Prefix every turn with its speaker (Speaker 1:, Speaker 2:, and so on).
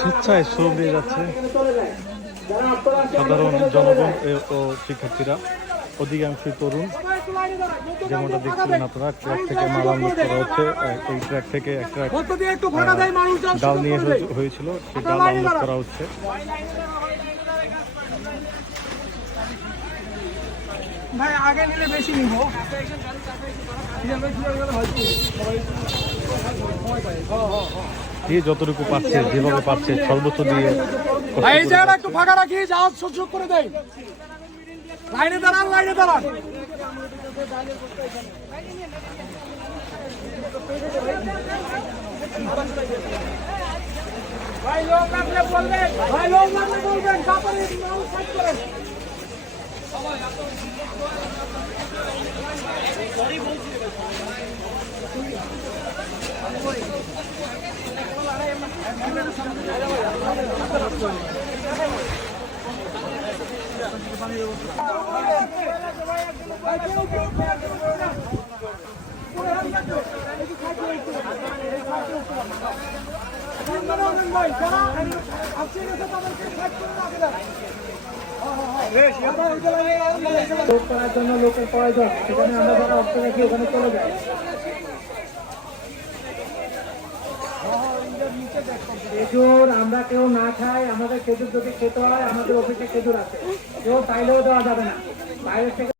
Speaker 1: স্বেচ্ছায় শ্রম দিয়ে যাচ্ছে। সাধারণ জনগণ। ও শিক্ষার্থীরা অধিকাংশই তরুণ। যেমনটা দেখছিলেন আপনারা ট্র্যাক থেকে মাল আনলোড করা হচ্ছে এই ট্র্যাক থেকে এক ট্র্যাক ডাল নিয়ে। হয়ে- হয়েছিল সেই ডাল আনলোড করা হচ্ছে।
Speaker 2: ভাই আগে নিলে বেশি নিব।
Speaker 1: যে যতটুকু পাচ্ছে যেভাবে পাচ্ছে সর্বোচ্চ দিয়ে
Speaker 2: এই জায়গাটা একটু ফাঁকা রাখি যাওয়ার সুযোগ করে দেয় লাইনে দাঁড়ান লাইনে দাঁড়ান। ভাই লোক লাগলে বলবেন ভাই লোক লাগলে বলবেন তারপরে মাল সাইড করেন। ভাই কেউ কেউ কেউ কেউ কেউ না। পুরো হাত লাগবে। এই যে সাইড করে একটু। এই সাইড করে একটু। আপনারা বলেন ভাই, যারা আসছে গেছে তাদেরকে সাইড করে রাখে দেন। লোক করার জন্য লোকের প্রয়োজন সেখানে আমরা যারা অর্থ রাখি ওখানে চলে যাই। খেজুর আমরা কেউ না খাই, আমাদের খেজুর যদি খেতে হয়, আমাদের অফিসে খেজুর আছে। কেউ চাইলেও দেওয়া যাবে না। বাইরে থেকে